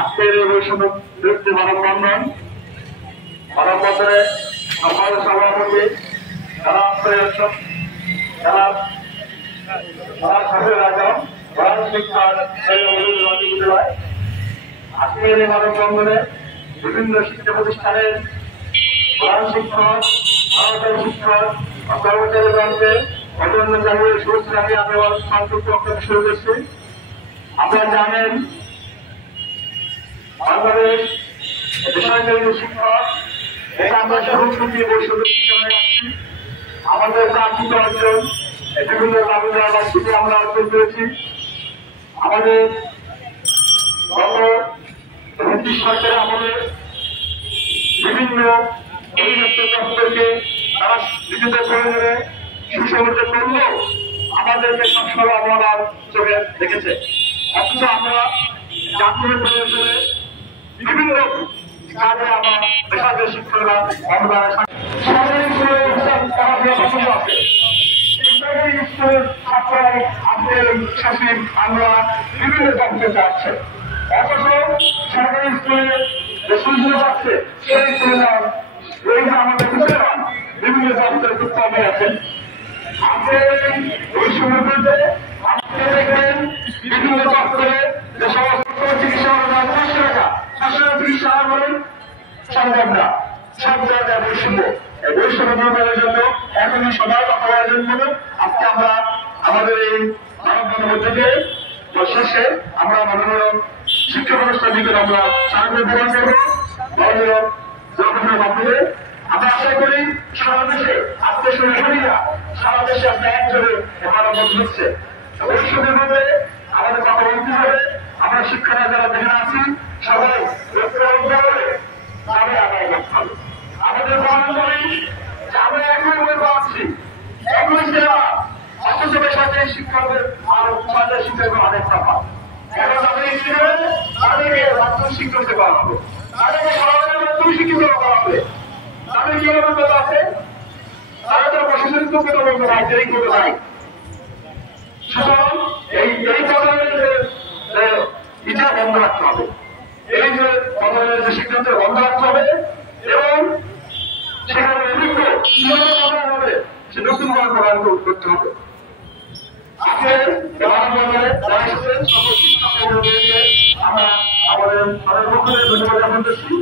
আজকের এই বৈষম্য বিরুদ্ধে মানববন্ধনে সমাজ সভাপতি যারা আজকের এই মানববন্ধনে বিভিন্ন শিক্ষা প্রতিষ্ঠানের প্রধান শিক্ষক, সহকারী শিক্ষক, কর্মচারীগণকে অভিনন্দন জানিয়ে শুভেচ্ছা জানিয়ে আমি আমার সংক্ষিপ্ত বক্তব্য শুরু করছি। আপনারা জানেন বাংলাদেশ বেসরকারি শিক্ষক এটা আমরা সংস্কৃতি বৈষম্য হয়ে আসছি। আমাদের প্রার্থিত অর্জন বিভিন্ন দাবিদারবাসীকে আমরা অর্জন করেছি। আমাদের ব্রিটিশ সরকারের আমলে বিভিন্ন অধিদপ্তর দপ্তরকে তারা নিজেদের প্রয়োজনে সুসংগঠিত করলেও আমাদেরকে সবসময় অবহেলার চোখে দেখেছে। অথচ আমরা জাতীয় প্রয়োজনে বিভিন্ন কাজে আমরা বেসরকারি শিক্ষকরা আমরা সরকারি স্কুলের পছন্দ আছে। সরকারি স্কুলের ছাত্ররাই আমাদের সচিব আমরা বিভিন্ন দপ্তরে যাচ্ছে, অথচ সরকারি স্কুলে যে সুযোগ আছে সেই সুযোগ এই যে আমাদের মুসলমান বিভিন্ন দপ্তরে খুব কমে আছেন। আমাদের ওই সময়তে আপনি দেখবেন বিভিন্ন দপ্তরে যে সমস্ত চিকিৎসা চিকিৎসা বলেন সম্ভব না, সব জায়গায় বৈষম্য। এই বৈষম্য দূরের জন্য এখনই সবাই কথা বলার জন্য আজকে আমরা আমাদের এই মানববন্ধনের মধ্যে দিয়ে শেষে আমরা মাননীয় শিক্ষা প্রতিষ্ঠান দিকে আমরা স্বাগত প্রদান করবো। মাননীয় জনগণের মাধ্যমে আমরা আশা করি সারা দেশে আজকে শরীরা সারা দেশে আপনার একজনে মানববন্ধন হচ্ছে। ভবিষ্যতের মধ্যে আমাদের কথা বলতে হবে। আমরা শিক্ষার্থীরা যারা যেখানে আছি সবাই তাদের আদায় করতে হবে। আমাদের প্রমাণ করি যে আমরা একই বই পাচ্ছি, একই সেবা, অথচ বেসরকারি শিক্ষকদের আর সরকারি শিক্ষকদের অনেক টাকা। এখন তাদের স্কুলে তাদেরকে মাধ্যমিক শিক্ষক দেওয়া হবে, তাদেরকে সরকারের মাধ্যমিক শিক্ষিত করা হবে। তাদের কি অভিজ্ঞতা আছে? তারা তো প্রশাসনিক যোগ্যতা বলতে নাই, ট্রেনিং করতে নাই। সুতরাং এই পদনের যে ইটা বন্ধ রাখতে হবে, এই যে পদনের যে সিদ্ধান্ত বন্ধ রাখতে হবে এবং সেখানে অভিজ্ঞ কিভাবে হবে সে নতুন ভাবে প্রদান করতে হবে। আজকে আমরা আমাদের পক্ষ থেকে ধন্যবাদ জ্ঞাপন করছি।